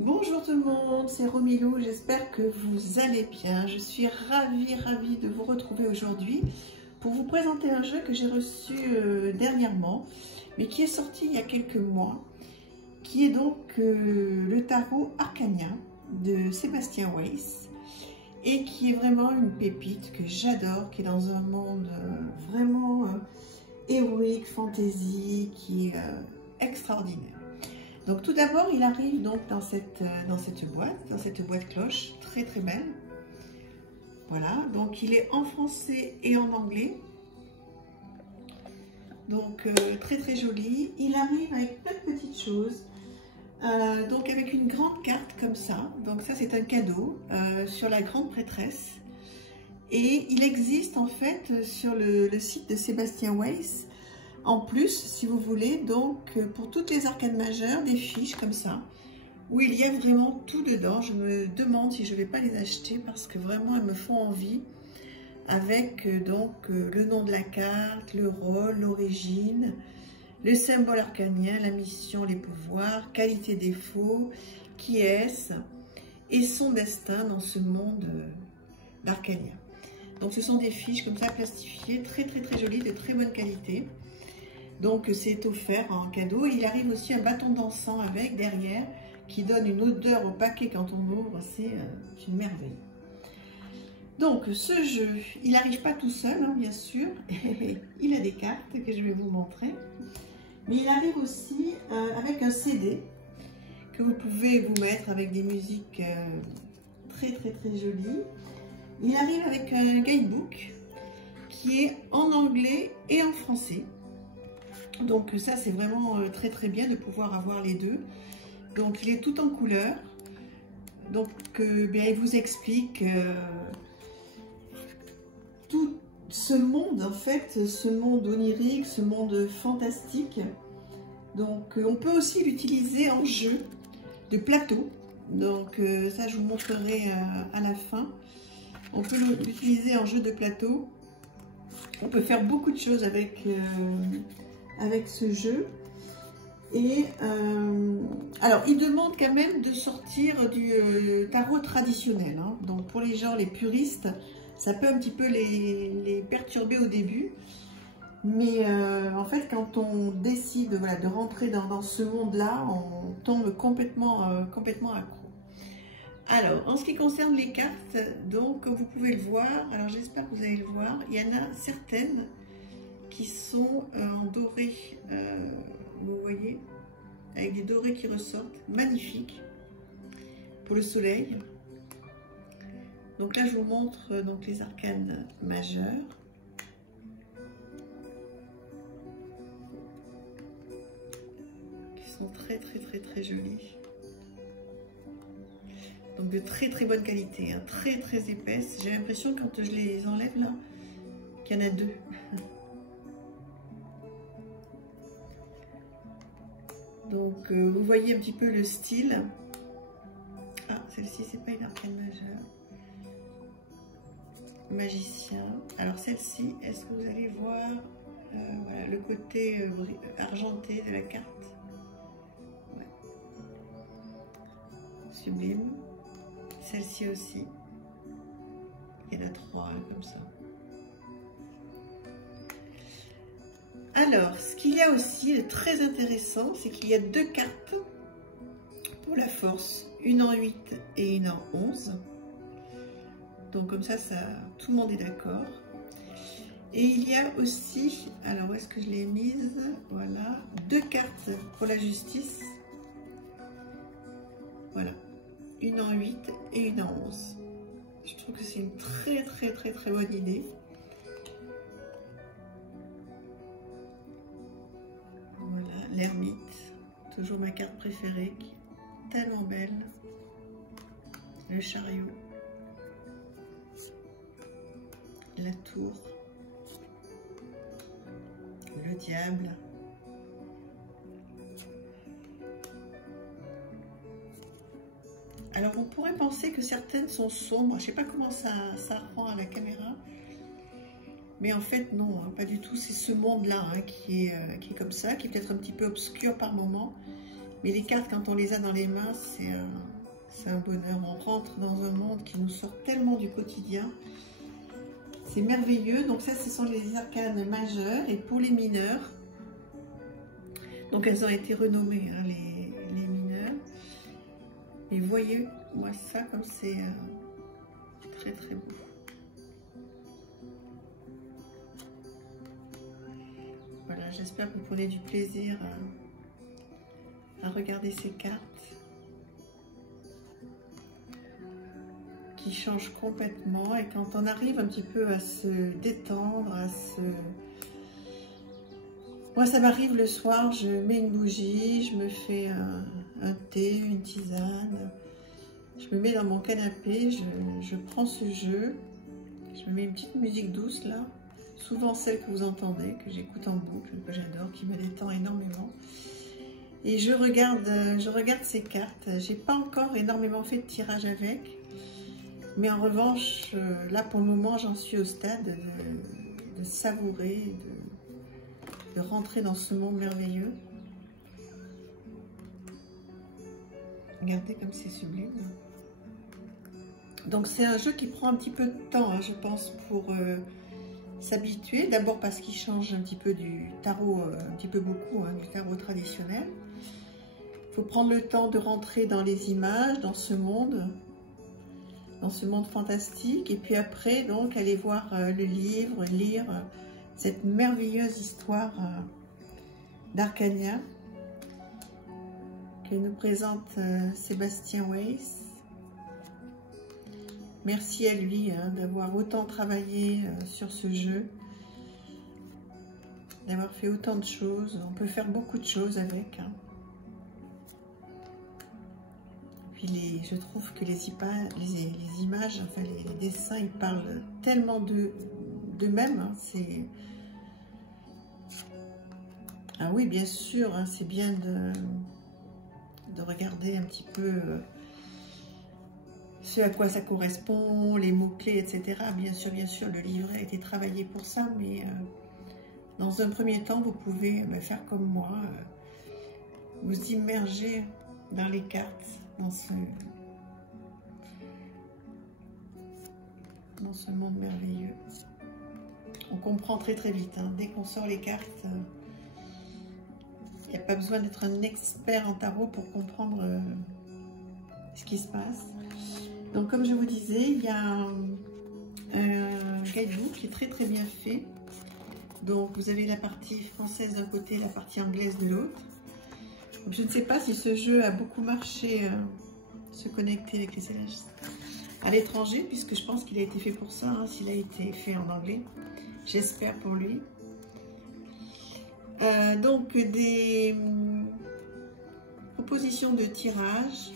Bonjour tout le monde, c'est Romilou, j'espère que vous allez bien. Je suis ravie de vous retrouver aujourd'hui pour vous présenter un jeu que j'ai reçu dernièrement, mais qui est sorti il y a quelques mois, qui est donc le tarot Arcania de Sébastien Weiss, et qui est vraiment une pépite que j'adore, qui est dans un monde vraiment héroïque, fantasy, qui est extraordinaire. Donc tout d'abord, il arrive donc dans cette boîte cloche, très belle. Voilà, donc il est en français et en anglais. Donc très joli. Il arrive avec plein de petites choses. Donc avec une grande carte comme ça. Donc ça c'est un cadeau sur la grande prêtresse. Et il existe en fait sur le site de Sébastien Weiss. En plus, si vous voulez, donc pour toutes les arcanes majeures, des fiches comme ça, où il y a vraiment tout dedans. Je me demande si je ne vais pas les acheter parce que vraiment elles me font envie. Avec donc le nom de la carte, le rôle, l'origine, le symbole arcanien, la mission, les pouvoirs, qualité, défaut, qui est-ce, et son destin dans ce monde d'arcanien. Donc ce sont des fiches comme ça plastifiées, très jolies, de très bonne qualité. Donc c'est offert en cadeau. Il arrive aussi un bâton d'encens avec derrière qui donne une odeur au paquet quand on ouvre. C'est une merveille. Donc ce jeu, il n'arrive pas tout seul, hein, bien sûr. Il a des cartes que je vais vous montrer. Mais il arrive aussi avec un CD que vous pouvez vous mettre avec des musiques très jolies. Il arrive avec un guidebook qui est en anglais et en français. Donc ça c'est vraiment très bien de pouvoir avoir les deux. Donc il est tout en couleur. Donc bien, il vous explique tout ce monde en fait, ce monde onirique, ce monde fantastique. Donc on peut aussi l'utiliser en jeu de plateau. Donc ça je vous montrerai à la fin. On peut l'utiliser en jeu de plateau. On peut faire beaucoup de choses avec ce jeu. Et alors il demande quand même de sortir du tarot traditionnel, hein. Donc pour les gens, les puristes, ça peut un petit peu les perturber au début, mais en fait quand on décide voilà, de rentrer dans ce monde là, on tombe complètement accro. Alors en ce qui concerne les cartes, donc comme vous pouvez le voir, alors j'espère que vous allez le voir, il y en a certaines qui sont en doré, vous voyez, avec des dorés qui ressortent, magnifiques pour le soleil. Donc là je vous montre donc les arcanes majeures. Qui sont très jolies. Donc de très bonne qualité, hein, très épaisses. J'ai l'impression quand je les enlève là, qu'il y en a deux. Donc vous voyez un petit peu le style. Ah, celle-ci c'est pas une arcane majeure. Magicien. Alors celle-ci, est-ce que vous allez voir voilà, le côté argenté de la carte? Ouais. Sublime. Celle-ci aussi. Il y en a trois hein, comme ça. Alors, ce qu'il y a aussi de très intéressant, c'est qu'il y a deux cartes pour la force, une en 8 et une en 11. Donc comme ça, tout le monde est d'accord. Et il y a aussi, alors où est-ce que je l'ai mise? Voilà, deux cartes pour la justice. Voilà, une en 8 et une en 11. Je trouve que c'est une très bonne idée. Voilà, l'ermite, toujours ma carte préférée, tellement belle. Le chariot, la tour, le diable, alors on pourrait penser que certaines sont sombres, je ne sais pas comment ça rend à la caméra, mais en fait non, hein, pas du tout. C'est ce monde là hein, qui est comme ça, qui est peut-être un petit peu obscur par moment, Mais les cartes, quand on les a dans les mains, c'est un bonheur. On rentre dans un monde qui nous sort tellement du quotidien. C'est merveilleux. Donc ça, ce sont les arcanes majeures. Et pour les mineurs, donc elles ont été renommées, hein, les mineurs. Et voyez, moi ça, comme c'est très très beau. Voilà, j'espère que vous prenez du plaisir à regarder ces cartes qui changent complètement. Et quand on arrive un petit peu à se détendre, moi ça m'arrive le soir, je mets une bougie, je me fais un thé, une tisane, je me mets dans mon canapé, je prends ce jeu, je me mets une petite musique douce là, souvent celle que vous entendez, que j'écoute en boucle, que j'adore, qui me détend énormément. Et je regarde ces cartes. J'ai pas encore énormément fait de tirage avec, mais en revanche, là pour le moment, j'en suis au stade de savourer, de rentrer dans ce monde merveilleux. Regardez comme c'est sublime. Donc c'est un jeu qui prend un petit peu de temps, hein, je pense, pour s'habituer. D'abord parce qu'il change un petit peu du tarot, un petit peu beaucoup, hein, du tarot traditionnel. Il faut prendre le temps de rentrer dans les images, dans ce monde fantastique. Et puis après, donc, aller voir le livre, lire cette merveilleuse histoire d'Arcania que nous présente Sébastien Weiss. Merci à lui hein, d'avoir autant travaillé sur ce jeu, d'avoir fait autant de choses. On peut faire beaucoup de choses avec. Hein. Puis je trouve que les images, enfin les dessins, ils parlent tellement d'eux-mêmes. Hein. Ah oui, bien sûr, hein, c'est bien de regarder un petit peu ce à quoi ça correspond, les mots-clés, etc. Bien sûr, le livret a été travaillé pour ça, mais dans un premier temps, vous pouvez faire comme moi, vous immerger dans les cartes, dans ce monde merveilleux. On comprend très très vite, hein. Dès qu'on sort les cartes, il n'y a pas besoin d'être un expert en tarot pour comprendre ce qui se passe. Donc comme je vous disais, il y a un guidebook qui est très très bien fait. Donc vous avez la partie française d'un côté, la partie anglaise de l'autre. Je ne sais pas si ce jeu a beaucoup marché, se connecter avec les célèbres à l'étranger, puisque je pense qu'il a été fait pour ça, hein, s'il a été fait en anglais. J'espère pour lui. Donc des propositions de tirage.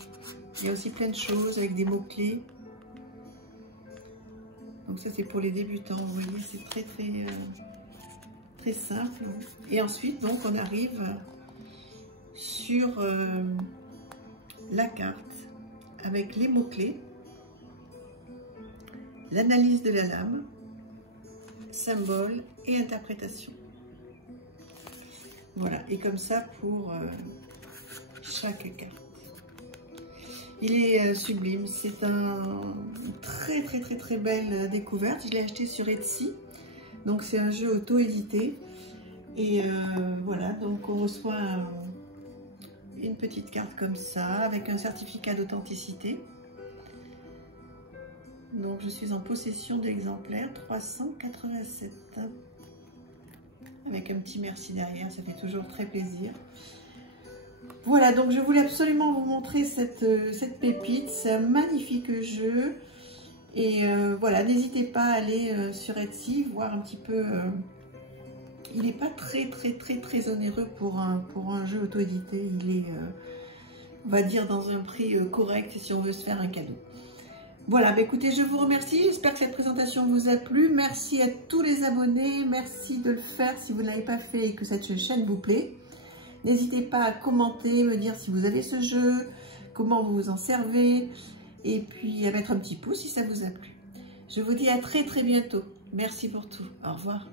Il y a aussi plein de choses avec des mots-clés. Donc ça c'est pour les débutants, vous voyez, c'est très très très simple. Et ensuite donc on arrive sur la carte avec les mots-clés, l'analyse de la lame, symbole et interprétation. Voilà, et comme ça pour chaque carte. Il est sublime, c'est une très belle découverte. Je l'ai acheté sur Etsy, donc c'est un jeu auto-édité. Et voilà, donc on reçoit une petite carte comme ça, avec un certificat d'authenticité. Donc je suis en possession d'exemplaires 387. Avec un petit merci derrière, ça fait toujours très plaisir. Voilà, donc je voulais absolument vous montrer cette pépite. C'est un magnifique jeu. Et voilà, n'hésitez pas à aller sur Etsy, voir un petit peu. Il n'est pas très onéreux pour un jeu auto-édité. Il est, on va dire, dans un prix correct si on veut se faire un cadeau. Voilà, bah écoutez, je vous remercie. J'espère que cette présentation vous a plu. Merci à tous les abonnés. Merci de le faire si vous ne l'avez pas fait et que cette chaîne vous plaît. N'hésitez pas à commenter, me dire si vous avez ce jeu, comment vous vous en servez, et puis à mettre un petit pouce si ça vous a plu. Je vous dis à très bientôt. Merci pour tout. Au revoir.